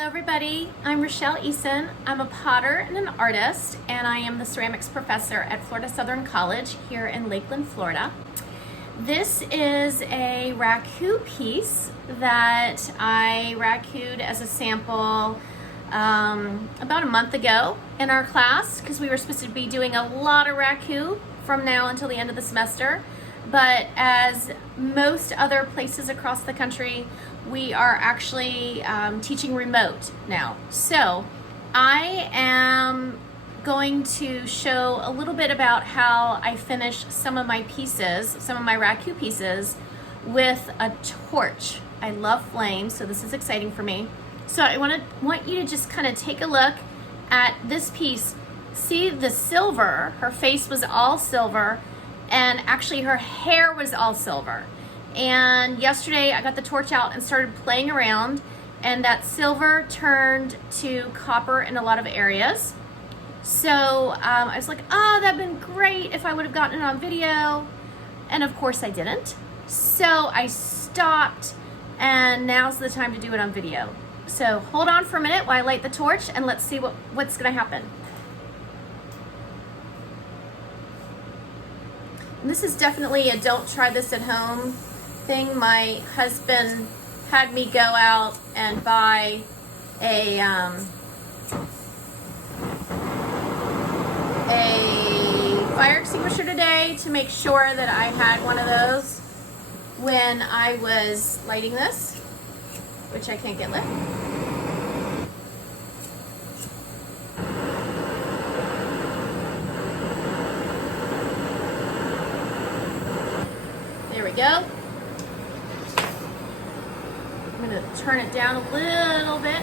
Hello everybody, I'm Rochelle Eason. I'm a potter and an artist, and I am the ceramics professor at Florida Southern College here in Lakeland, Florida. This is a raku piece that I rakued as a sample about a month ago in our class, because we were supposed to be doing a lot of raku from now until the end of the semester. But as most other places across the country, we are actually teaching remote now. So I am going to show a little bit about how I finish some of my pieces, some of my raku pieces, with a torch. I love flames, so this is exciting for me. So I want you to just kind of take a look at this piece. See the silver, her face was all silver, and actually her hair was all silver. And yesterday I got the torch out and started playing around, and that silver turned to copper in a lot of areas. So I was like, oh, that'd been great if I would have gotten it on video. And of course I didn't. So I stopped, and now's the time to do it on video. So hold on for a minute while I light the torch, and let's see what's gonna happen. And this is definitely a don't try this at home thing. My husband had me go out and buy a fire extinguisher today to make sure that I had one of those when I was lighting this, which I can't get lit. There we go. I'm going to turn it down a little bit.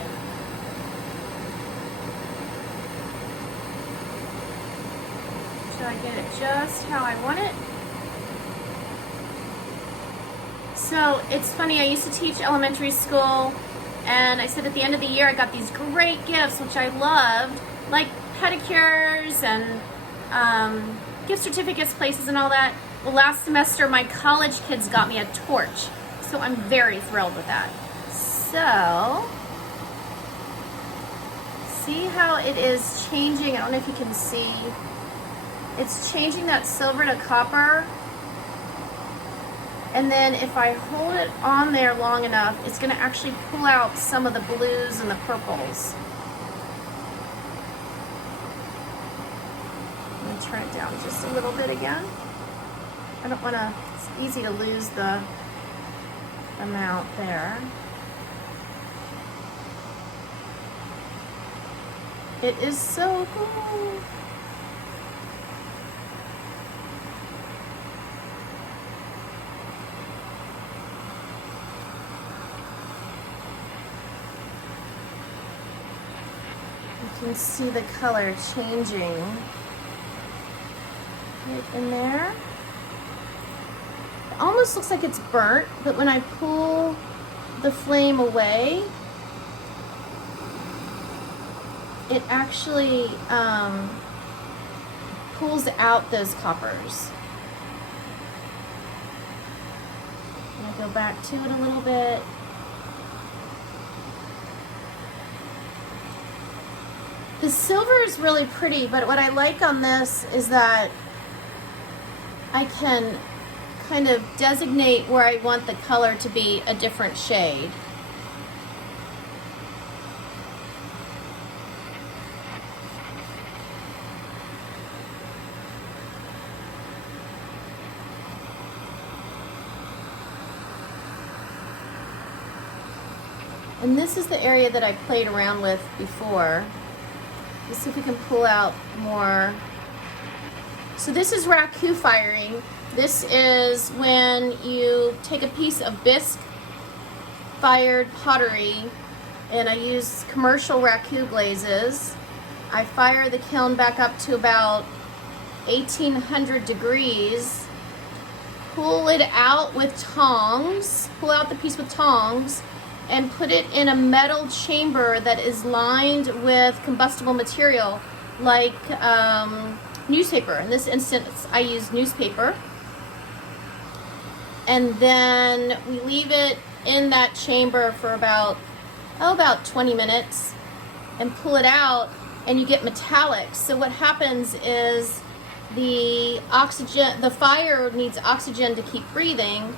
So I get it just how I want it. So it's funny, I used to teach elementary school, and I said at the end of the year I got these great gifts, which I loved, like pedicures and gift certificates, places and all that. Well, last semester my college kids got me a torch, so I'm very thrilled with that. So, see how it is changing? I don't know if you can see. It's changing that silver to copper. And then if I hold it on there long enough, it's going to actually pull out some of the blues and the purples. I'm going to turn it down just a little bit again. I don't want to, it's easy to lose the amount there. It is so cool. You can see the color changing right in there. It almost looks like it's burnt, but when I pull the flame away, it actually pulls out those coppers. And I go back to it a little bit. The silver is really pretty, but what I like on this is that I can kind of designate where I want the color to be a different shade. And this is the area that I played around with before. Let's see if we can pull out more. So this is raku firing. This is when you take a piece of bisque fired pottery, and I use commercial raku glazes. I fire the kiln back up to about 1800 degrees. Pull it out with tongs. Pull out the piece with tongs and put it in a metal chamber that is lined with combustible material like newspaper. In this instance, I use newspaper. And then we leave it in that chamber for about about 20 minutes and pull it out, and you get metallics. So what happens is the fire needs oxygen to keep breathing,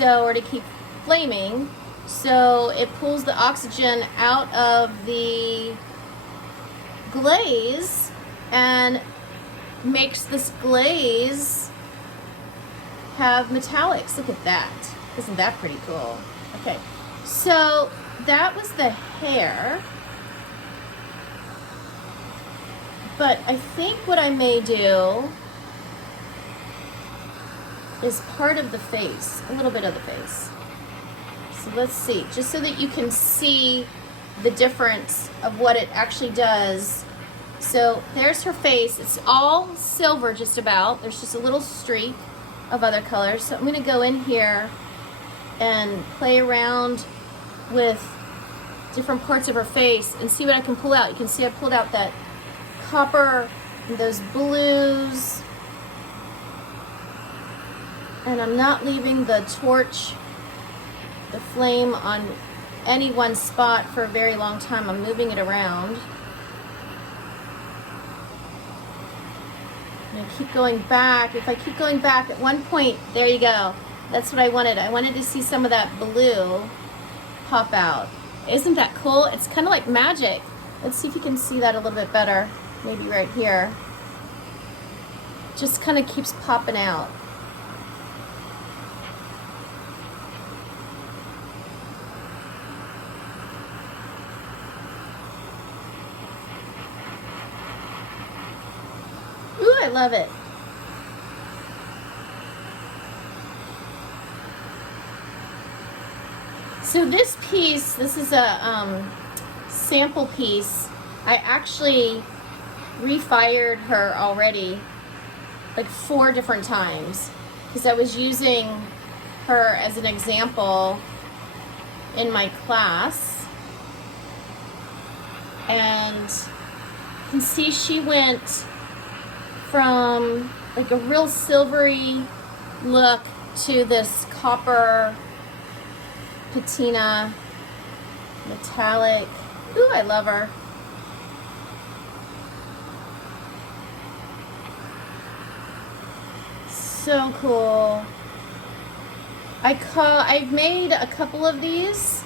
or to keep flaming. So it pulls the oxygen out of the glaze and makes this glaze have metallics. Look at that. Isn't that pretty cool? Okay, so that was the hair. But I think what I may do is part of the face, a little bit of the face. So let's see, just so that you can see the difference of what it actually does. So there's her face. It's all silver just about. There's just a little streak of other colors. So I'm gonna go in here and play around with different parts of her face and see what I can pull out. You can see I pulled out that copper and those blues, and I'm not leaving the torch, the flame, on any one spot for a very long time. I'm moving it around. I'm gonna keep going back. If I keep going back, at one point, there you go. That's what I wanted. I wanted to see some of that blue pop out. Isn't that cool? It's kind of like magic. Let's see if you can see that a little bit better. Maybe right here. Just kind of keeps popping out. Ooh, I love it. So this piece, this is a sample piece. I actually refired her already like 4 different times because I was using her as an example in my class, and you can see she went from like a real silvery look to this copper patina metallic. Ooh, I love her. So cool. I've made a couple of these,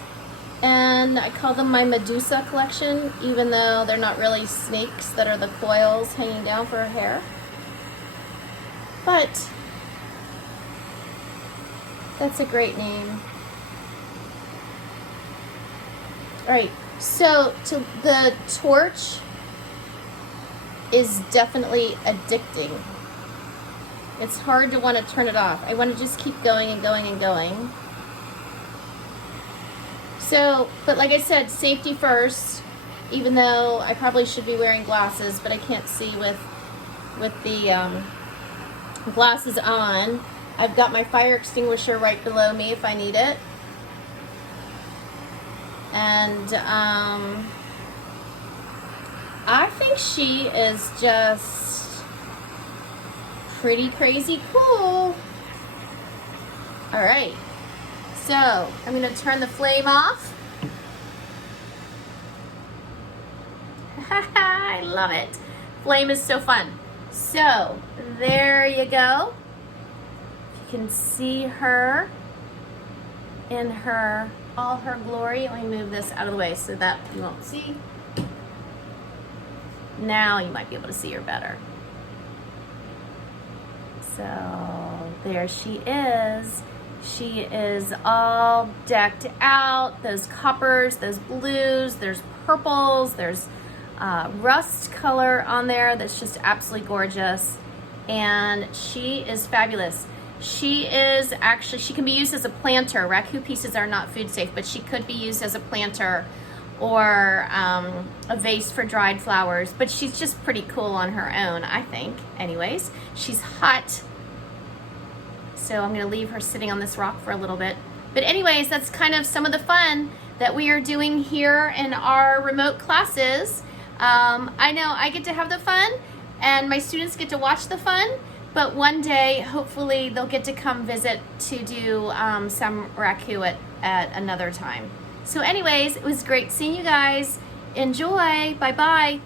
and I call them my Medusa collection, even though they're not really snakes that are the coils hanging down for her hair. But that's a great name. All right, so the torch is definitely addicting. It's hard to want to turn it off. I want to just keep going and going and going. So, but like I said, safety first, even though I probably should be wearing glasses, but I can't see with the glasses on. I've got my fire extinguisher right below me if I need it. And I think she is just pretty crazy cool. All right, so I'm gonna turn the flame off. I love it. Flame is so fun. So there you go. You can see her in all her glory. Let me move this out of the way so that you won't see. Now you might be able to see her better. So there she is. She is all decked out. Those coppers, those blues, there's purples, there's rust color on there that's just absolutely gorgeous. And she is fabulous. She can be used as a planter. Raku pieces are not food safe, but she could be used as a planter or a vase for dried flowers. But she's just pretty cool on her own, I think. Anyways, she's hot. So I'm gonna leave her sitting on this rock for a little bit. But anyways, that's kind of some of the fun that we are doing here in our remote classes. I know I get to have the fun and my students get to watch the fun, but one day, hopefully they'll get to come visit to do some Raku at another time. So anyways, it was great seeing you guys. Enjoy. Bye-bye.